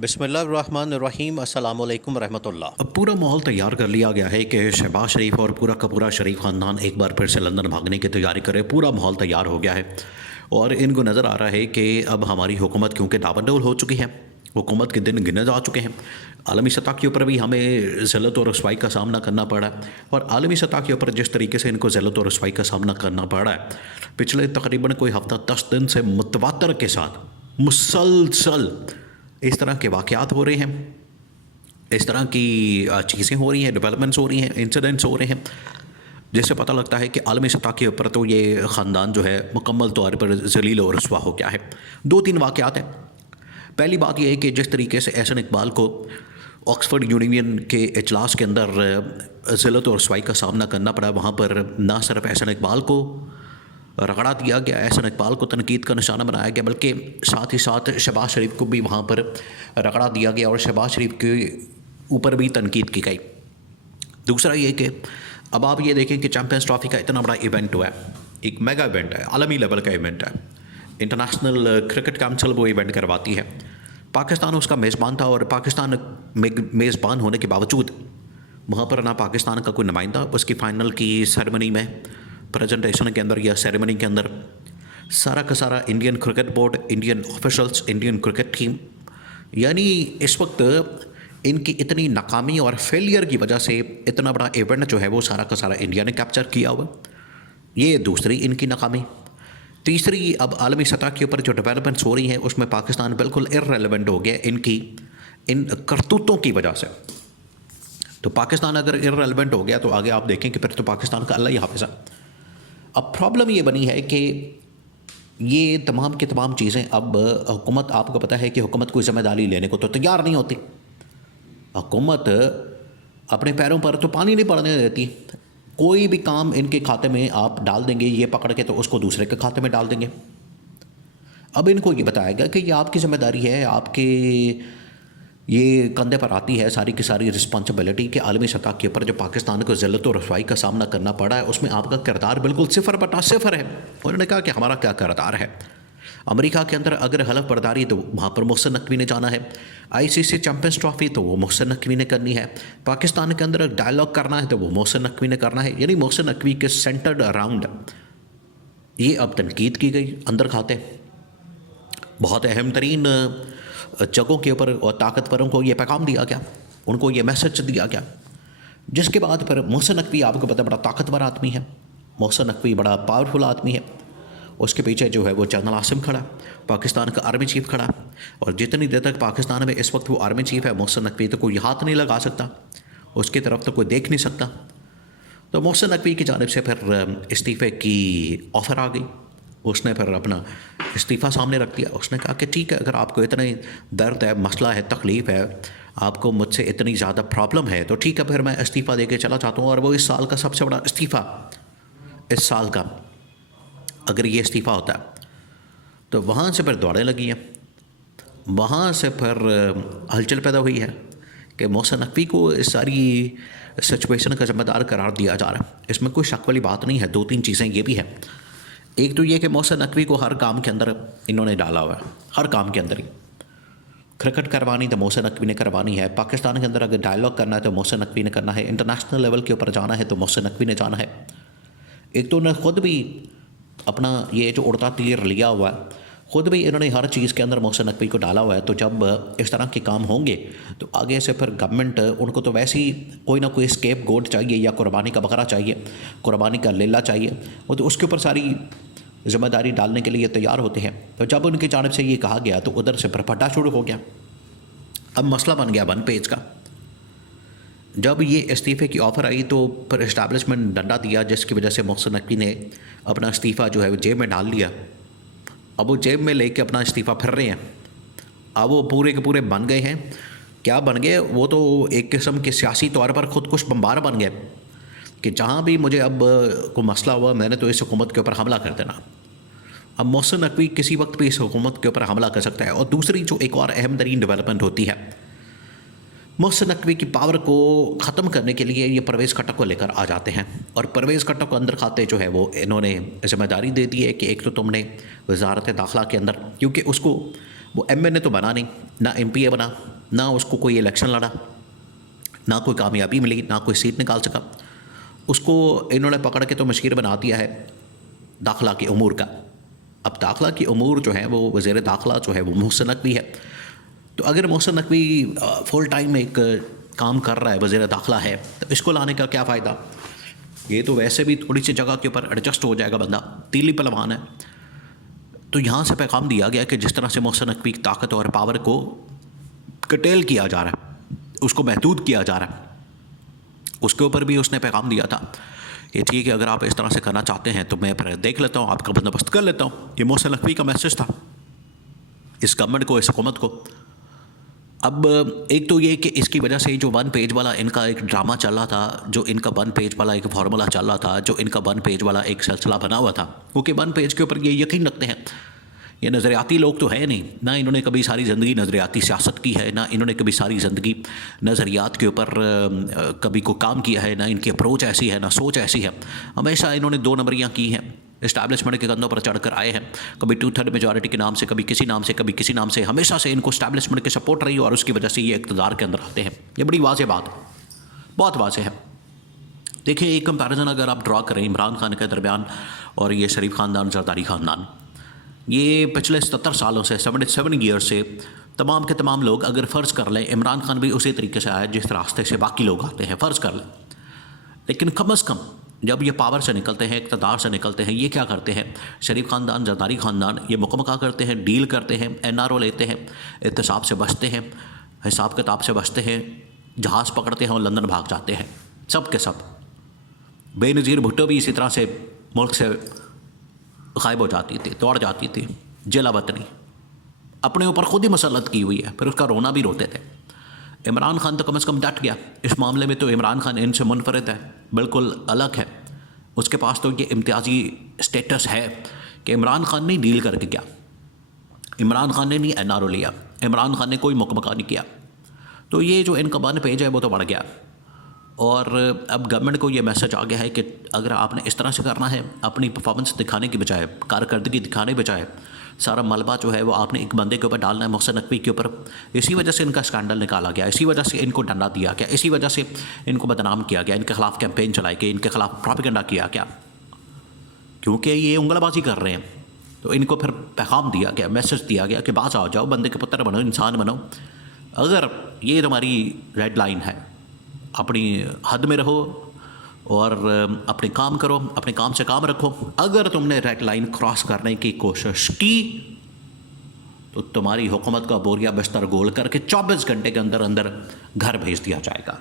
बिस्मिल्लाहिर्रहमानिर्रहीम अस्सलाम वालेकुम रहमतुल्लाह। अब पूरा माहौल तैयार कर लिया गया है कि शहबाज शरीफ और पूरा का पूरा शरीफ ख़ानदान एक बार फिर से लंदन भागने की तैयारी करे। पूरा माहौल तैयार हो गया है और इनको नज़र आ रहा है कि अब हमारी हुकूमत क्योंकि दावतडोल हो चुकी है, हुकूमत के दिन गिने जा चुके हैं। आलमी सतह के ऊपर भी हमें ज़िल्लत और रसवाई का सामना करना पड़ा है और आलमी सतह के ऊपर जिस तरीके से इनको ज़िल्लत और रसवाई का सामना करना पड़ा है पिछले तकरीबन कोई हफ़्ता 10 दिन से मुतवातर के साथ मुसलसल इस तरह के वाक़यात हो रहे हैं, इस तरह की चीज़ें हो रही हैं, डेवलपमेंट्स हो रही हैं, इंसिडेंट्स हो रहे हैं, जिससे पता लगता है कि आलमी सतह के ऊपर तो ये ख़ानदान जो है मुकम्मल तौर पर ज़लील और रुसवा हो गया है। 2-3 वाक़यात हैं। पहली बात यह है कि जिस तरीके से एहसन इकबाल को ऑक्सफोर्ड यूनियन के इजलास के अंदर ज़िल्लत और रुसवाई का सामना करना पड़ा, वहाँ पर ना सिर्फ एहसन इकबाल को रगड़ा दिया गया, एहसन इकबाल को तनकीद का निशाना बनाया गया, बल्कि साथ ही साथ शहबाज शरीफ को भी वहाँ पर रगड़ा दिया गया और शहबाज शरीफ के ऊपर भी तनकीद की गई। दूसरा ये कि अब आप ये देखें कि चैम्पियंस ट्रॉफी का इतना बड़ा इवेंट हुआ है, एक मेगा इवेंट है, आलमी लेवल का इवेंट है, इंटरनेशनल क्रिकेट काउंसिल वो इवेंट करवाती है। पाकिस्तान उसका मेज़बान था और पाकिस्तान मेज़बान होने के बावजूद वहाँ पर ना पाकिस्तान का कोई नुमाइंदा उसकी फ़ाइनल की सेरेमनी में प्रेजेंटेशन के अंदर या सेरेमनी के अंदर, सारा का सारा Indian cricket board, Indian officials, Indian cricket team, यानी इस वक्त इनकी इतनी नाकामी और फेलियर की वजह से इतना बड़ा इवेंट जो है वो सारा का सारा इंडिया ने कैप्चर किया हुआ। ये दूसरी इनकी नाकामी। तीसरी, अब आलमी सतह के ऊपर जो डेवलपमेंट्स हो रही हैं उसमें पाकिस्तान बिल्कुल इर्रेलेवेंट हो गया इनकी इन करतूतों की वजह से। तो पाकिस्तान अगर इर्रेलेवेंट हो गया तो आगे आप देखें कि फिर तो पाकिस्तान का अल्लाह ही हाफ़िज़ है। अब प्रॉब्लम ये बनी है कि ये तमाम की तमाम चीज़ें अब हुकूमत, आपको पता है कि हुकूमत कोई ज़िम्मेदारी लेने को तो तैयार नहीं होती। हुकूमत अपने पैरों पर तो पानी नहीं पड़ने देती। कोई भी काम इनके खाते में आप डाल देंगे, ये पकड़ के तो उसको दूसरे के खाते में डाल देंगे। अब इनको ये बताया गया कि ये आपकी ज़िम्मेदारी है, आपके ये कंधे पर आती है सारी की सारी रिस्पॉन्सिबिलिटी कि आलमी सतह के ऊपर जो पाकिस्तान को ज़िल्लत और रसवाई का सामना करना पड़ा है उसमें आपका किरदार बिल्कुल 0/0 है। उन्होंने कहा कि हमारा क्या किरदार है। अमेरिका के अंदर अगर हलफ बर्दारी तो वहाँ पर मोहसिन नकवी ने जाना है, ICC चैम्पियंस ट्रॉफी तो वो मोहसिन नकवी ने करनी है, पाकिस्तान के अंदर डायलॉग करना है तो वो मोहसिन नकवी ने करना है। यानी मोहसिन नकवी के सेंटर्ड अराउंड ये अब तनकीद की गई अंदर खाते। बहुत अहम तरीन जगहों के ऊपर और ताकतवरों को ये पैगाम दिया गया, उनको ये मैसेज दिया गया, जिसके बाद फिर मोहसिन नकवी आपको पता बड़ा ताकतवर आदमी है, मोहसिन नकवी बड़ा पावरफुल आदमी है। उसके पीछे जो है वो जनरल आसिम खड़ा, पाकिस्तान का आर्मी चीफ खड़ा, और जितनी देर तक पाकिस्तान में इस वक्त वो आर्मी चीफ है मोहसिन नकवी तो कोई हाथ नहीं लगा सकता, उसकी तरफ तो कोई देख नहीं सकता। तो मोहसिन नकवी की जानिब से फिर इस्तीफ़े की ऑफ़र आ गई। उसने फिर अपना इस्तीफ़ा सामने रख दिया। उसने कहा कि ठीक है, अगर आपको इतना दर्द है, मसला है, तकलीफ़ है, आपको मुझसे इतनी ज़्यादा प्रॉब्लम है तो ठीक है, फिर मैं इस्तीफ़ा दे के चला जाता हूँ। और वो इस साल का सबसे बड़ा इस्तीफ़ा, इस साल का अगर ये इस्तीफ़ा होता है तो वहाँ से फिर दौड़ें लगी हैं, वहाँ से फिर हलचल पैदा हुई है कि मोहसिन नकवी को इस सारी सिचुएशन का ज़िम्मेदार करार दिया जा रहा है। इसमें कोई शक वाली बात नहीं है। 2-3 चीज़ें ये भी है। एक तो ये कि मोहसिन नकवी को हर काम के अंदर इन्होंने डाला हुआ है, हर काम के अंदर ही। क्रिकेट करवानी तो मोहसिन नकवी ने करवानी है, पाकिस्तान के अंदर अगर डायलॉग करना है तो मोहसिन नकवी ने करना है, इंटरनेशनल लेवल के ऊपर जाना है तो मोहसिन नकवी ने जाना है। एक तो उन्होंने ख़ुद भी अपना ये जो उड़ता तीर लिया हुआ है, ख़ुद भी इन्होंने हर चीज़ के अंदर मोहसिन नकवी को डाला हुआ है। तो जब इस तरह के काम होंगे तो आगे से फिर गवर्नमेंट उनको तो वैसे ही कोई ना कोई स्केप गोट चाहिए या कुर्बानी का बकरा चाहिए, कुर्बानी का लेला चाहिए, वो तो उसके ऊपर सारी ज़िम्मेदारी डालने के लिए तैयार होते हैं। तो जब उनकी जानिब से ये कहा गया तो उधर से फिर फटा शुरू हो गया। अब मसला बन गया 1 पेज का। जब ये इस्तीफ़े की ऑफ़र आई तो फिर इस्टेब्लिशमेंट डंडा दिया, जिसकी वजह से मोहसिन नकवी ने अपना इस्तीफ़ा जो है वो जेब में डाल लिया। अब वो जेब में लेके अपना इस्तीफ़ा फिर रहे हैं। अब वो पूरे के पूरे बन गए हैं, क्या बन गए, वो तो एक किस्म के सियासी तौर पर खुदकुश बम्बार बन गए कि जहाँ भी मुझे अब कोई मसला हुआ मैंने तो इस हुकूमत के ऊपर हमला कर देना। अब मोहसिन नकवी किसी वक्त भी इस हुकूमत के ऊपर हमला कर सकता है। और दूसरी जो एक और अहम तरीन डेवलपमेंट होती है, मोहसिन नकवी की पावर को ख़त्म करने के लिए ये परवेज़ खट्टक को लेकर आ जाते हैं। और परवेज़ खट्टक को अंदर खाते जो है वो इन्होंने ज़िम्मेदारी दे दी है कि एक तो तुमने वजारत दाखिला के अंदर, क्योंकि उसको वो MNA तो बना नहीं, ना MPA बना, ना उसको कोई इलेक्शन लड़ा, ना कोई कामयाबी मिली, ना कोई सीट निकाल सका। उसको इन्होंने पकड़ के तो मशीर बना दिया है दाखिला के उमूर का। अब दाखिला की उमूर जो है वो वज़ीर दाखिला जो है वो मोहसिन नकवी है। तो अगर मोहसिन नकवी फुल टाइम एक काम कर रहा है, वज़ीर दाखिला है, तो इसको लाने का क्या फ़ायदा? ये तो वैसे भी थोड़ी सी जगह के ऊपर एडजस्ट हो जाएगा बंदा, तीली पहलवान है। तो यहाँ से पैगाम दिया गया कि जिस तरह से मोहसिन नकवी की ताकत और पावर को कटेल किया जा रहा है, उसको महदूद किया जा रहा है, उसके ऊपर भी उसने पैगाम दिया था कि ठीक है, अगर आप इस तरह से करना चाहते हैं तो मैं फिर देख लेता हूँ, आपका बंदोबस्त कर लेता हूँ। ये मोहसिन नकवी का मैसेज था इस गवर्नमेंट को, इस हुकूमत को। अब एक तो ये कि इसकी वजह से जो 1 पेज वाला इनका एक ड्रामा चल रहा था, जो इनका 1 पेज वाला एक फार्मूला चल रहा था, जो इनका 1 पेज वाला एक सिलसिला बना हुआ था, क्योंकि 1 पेज के ऊपर ये यकीन रखते हैं। ये नज़रियाती लोग तो है नहीं, ना इन्होंने कभी सारी ज़िंदगी नज़रियाती सियासत की है, ना इन्होंने कभी सारी ज़िंदगी नज़रियात के ऊपर कभी को काम किया है, ना इनकी अप्रोच ऐसी है, ना सोच ऐसी है। हमेशा इन्होंने 2 नंबरियाँ की हैं, इस्टेब्लिशमेंट के कंधों पर चढ़कर आए हैं, कभी 2/3 मेजॉरिटी के नाम से, कभी किसी नाम से, कभी किसी नाम से। हमेशा से इनको इस्टेब्लिशमेंट की सपोर्ट रही और उसकी वजह से ये इक़्तिदार के अंदर आते हैं। ये बड़ी वाज़ेह बात है, बहुत वाज़ेह है। देखिए, एक कंपैरिजन अगर आप ड्रॉ करें इमरान खान के दरमियान और ये शरीफ ख़ानदान, जरदारी ख़ानदान, ये पिछले 77 सालों से, 77 ईयर्स से तमाम के तमाम लोग अगर फ़र्ज़ कर लें, इमरान खान भी उसी तरीके से आया जिस रास्ते से बाकी लोग आते हैं, फ़र्ज़ कर लें, लेकिन कम अज़ कम जब ये पावर से निकलते हैं, इक़्तिदार से निकलते हैं, ये क्या करते हैं? शरीफ ख़ानदान, जरदारी ख़ानदान, ये मुकमका करते हैं, डील करते हैं, NRO लेते हैं, एहतसाब से बचते हैं, हिसाब किताब से बचते हैं, जहाज़ पकड़ते हैं और लंदन भाग जाते हैं, सब के सब। बेनज़ीर भुट्टो भी इसी तरह से मुल्क से गायब हो जाती थी, दौड़ जाती थी, जिला वतनी अपने ऊपर खुद ही मसलत की हुई है, फिर उसका रोना भी रोते थे। इमरान खान तो कम से कम डट गया इस मामले में, तो इमरान खान इनसे मुनफरिद है, बिल्कुल अलग है। उसके पास तो ये इम्तियाजी स्टेटस है कि इमरान खान ने डील करके गया, इमरान खान ने नहीं NRO लिया, इमरान खान ने कोई मुकमका नहीं किया। तो ये जो इनका 1 पेज है वो तो बढ़ गया। और अब गवर्नमेंट को ये मैसेज आ गया है कि अगर आपने इस तरह से करना है, अपनी परफॉर्मेंस दिखाने की बजाय, कारकर्दगी दिखाने बजाय, सारा मलबा जो है वो आपने एक बंदे के ऊपर डालना है, मोहसिन नकवी के ऊपर। इसी वजह से इनका स्कैंडल निकाला गया, इसी वजह से इनको डंडा दिया गया, इसी वजह से इनको बदनाम किया गया, इनके खिलाफ कैंपेन चलाई गई, इनके खिलाफ प्रोपेगेंडा किया गया, क्योंकि ये उंगलबाजी कर रहे हैं। तो इनको फिर पैगाम दिया गया, मैसेज दिया गया कि बाज आ जाओ, बंदे के पुत्र बनो, इंसान बनो। अगर ये तुम्हारी रेड लाइन है, अपनी हद में रहो और अपने काम करो, अपने काम से काम रखो। अगर तुमने रेड लाइन क्रॉस करने की कोशिश की तो तुम्हारी हुकूमत का बोरिया बिस्तर गोल करके 24 घंटे के अंदर अंदर घर भेज दिया जाएगा।